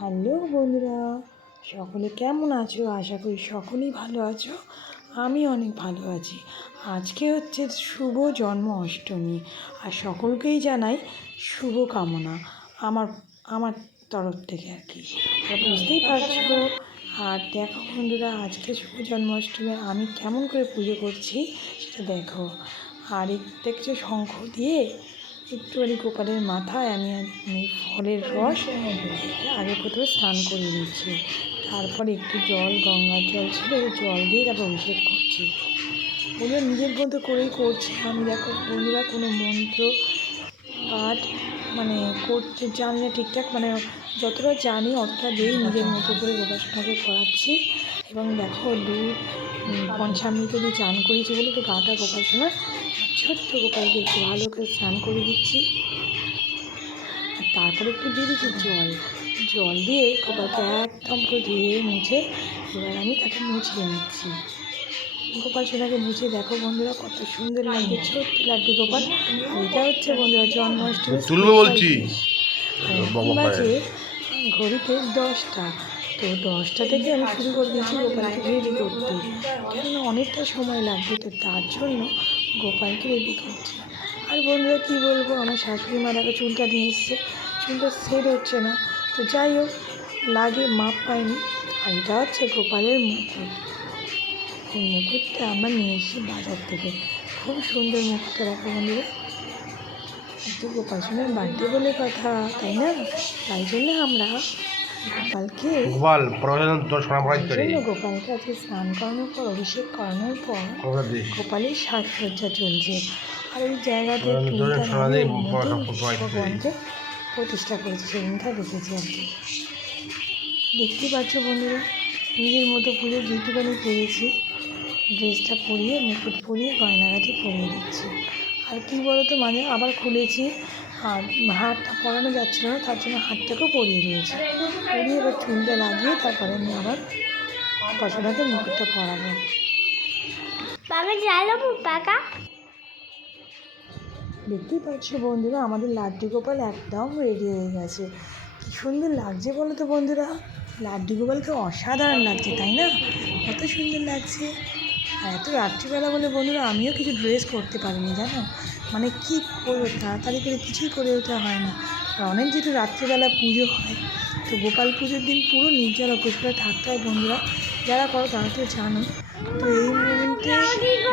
Hello বন্ধুরা, সকলে কেমন আছো? আশা করি সকলেই ভালো আছো। আমি অনেক ভালো আছি। আজকে হচ্ছে শুভ জন্ম অষ্টমী, আর সকলকেই জানাই শুভ কামনা আমার আমার তরফ থেকে আর কি। বুঝতেই পারছ? আর দেখো বন্ধুরা, আজকে শুভ জন্মাষ্টমী আমি কেমন করে পুজো করছি সেটা দেখো। আর দেখছ শঙ্খ দিয়ে একটুখানি গোপালের মাথায় আমি ফলের রস আগে প্রথমে স্নান করে দিচ্ছি তারপরে একটু জল, গঙ্গার জল ছিল, ওই জল দিয়ে তারপর অভিষেক করছি। ওগুলো নিজের মতো করেই করছি। আমি দেখো, বন্ধুরা, কোনো মন্ত্র, পাঠ মানে করতে জানি না ঠিকঠাক মানে যতটা জানি অতটা দিয়েই নিজের মতো করে যোগাসনকে করাচ্ছি। এবং দেখো দুধ পঞ্চামৃত দিয়ে চান করিয়েছি বলে তো গাটা গোপাল ছোট্ট গোপালকে একটু ভালো করে স্নান করে দিচ্ছি। আর তারপরে একটু দিয়ে দিচ্ছি জল। জল দিয়ে গোপালকে একদম পুরো ধুয়ে মুছে এবার আমি তাকে মুছিয়ে নিচ্ছি। গোপাল সোনাকে মুছে দেখো বন্ধুরা কত সুন্দর লাগছে ছোট্ট লাড্ডু গোপাল। এটা হচ্ছে বন্ধুরা জন্মাষ্টমী তুলবে বলছি। বাজে ঘড়িতে দশটা। তো দশটা থেকে আমি শুরু করে দিয়েছি গোপালকে রেডি করতে। কেননা অনেকটা সময় লাগবে তো তার জন্য গোপালকে রেডি করছি। আর বন্ধুরা, কী বলব? আমার শাশুড়ি মা দেখো চুলটা নিয়ে এসছে। চুলটা সেট হচ্ছে না। তো যাই হোক, লাগে মাপ পাইনি। আর এটা হচ্ছে গোপালের মুকুট এই মুকুটটা আমরা নিয়ে এসেছি বাজার থেকে। খুব সুন্দর মুকুটটা, দেখো বন্ধুরা। একটু গোপাল সোনার বার্থডে বলে কথা, তাই না? তাই জন্য আমরা গোপালকে গোপাল গোপালকে আজকে স্নান করানোর পর অভিষেক করানোর পর গোপালের সাজসজ্জা চলছে। আর ওই জায়গাতে প্রতিষ্ঠা করেছে সেদিনটা দেখেছি আর কি। দেখতেই পাচ্ছ বন্ধুরা নিজের মতো পুজো যেটুকানি পেরেছি ড্রেসটা পরিয়ে মুকুট পরিয়ে গয়নাগাটি পরিয়ে দিচ্ছি। আর কি বলো তো মানে আবার খুলেছি। আর হাতটা পরানো যাচ্ছিল না তার জন্য হাতটাকেও পরিয়ে দিয়েছি। পরিয়ে এবার চুলটা লাগিয়ে তারপরে আমি আবার পছন্দাকে মুকুটটা পরাবো। পাকা দেখতেই পাচ্ছ বন্ধুরা আমাদের লাড্ডু গোপাল একদম রেডি হয়ে গেছে। কি সুন্দর লাগছে বলো তো বন্ধুরা। লাড্ডু গোপালকে অসাধারণ লাগছে তাই না? কত সুন্দর লাগছে। এত রাত্রিবেলা বলে, বন্ধুরা, আমিও কিছু ড্রেস করতে পারিনি, জানো? মানে কি করব, তাড়াতাড়ি করে কিছুই করে ওঠা হয় না। আর অনেক যেহেতু রাত্রিবেলা পুজো হয়, তো গোপাল পুজোর দিন পুরো নির্জলা উপোস করে থাকতে হয়, বন্ধুরা। যারা করো, তারা তো জানো তো এই মুহূর্তে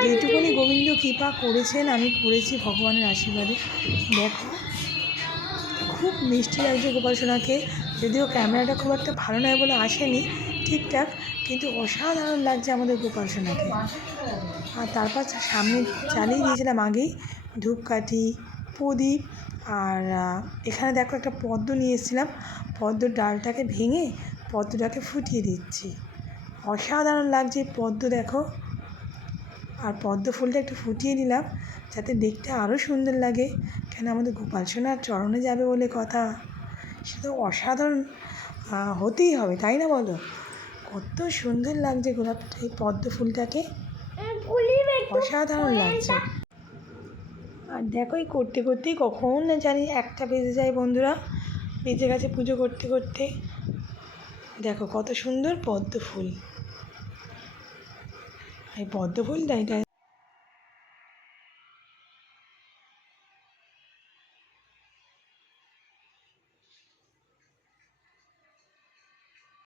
যেটুকুনি গোবিন্দ কৃপা করেছেন, আমি করেছি ভগবানের আশীর্বাদে। দেখো, খুব মিষ্টি লাগছে গোপাল সোনাকে। যদিও ক্যামেরাটা খুব একটা ভালো নয় বলে আসেনি ঠিকঠাক, কিন্তু অসাধারণ লাগছে আমাদের গোপাল আর তারপর সামনে চালিয়ে দিয়েছিলাম আগেই ধূপকাঠি, প্রদীপ, আর এখানে দেখো একটা পদ্ম নিয়ে এসেছিলাম। পদ্মর ডালটাকে ভেঙে পদ্মটাকে ফুটিয়ে দিচ্ছি। অসাধারণ লাগছে পদ্ম দেখো। আর পদ্ম ফুলটা একটু ফুটিয়ে নিলাম, যাতে দেখতে আরও সুন্দর লাগে। কেন আমাদের গোপাল সোনার চরণে যাবে বলে কথা। সে তো অসাধারণ হতেই হবে, তাই না বলো? কত সুন্দর লাগছে গোলাপটা এই পদ্ম ফুলটাকে। অসাধারণ লাগছে। আর দেখো এই করতে করতেই কখন না জানি একটা বেজে যায় বন্ধুরা। বেজে গেছে পুজো করতে করতে। দেখো কত সুন্দর পদ্ম ফুল। এই পদ্ম ফুলটা এটা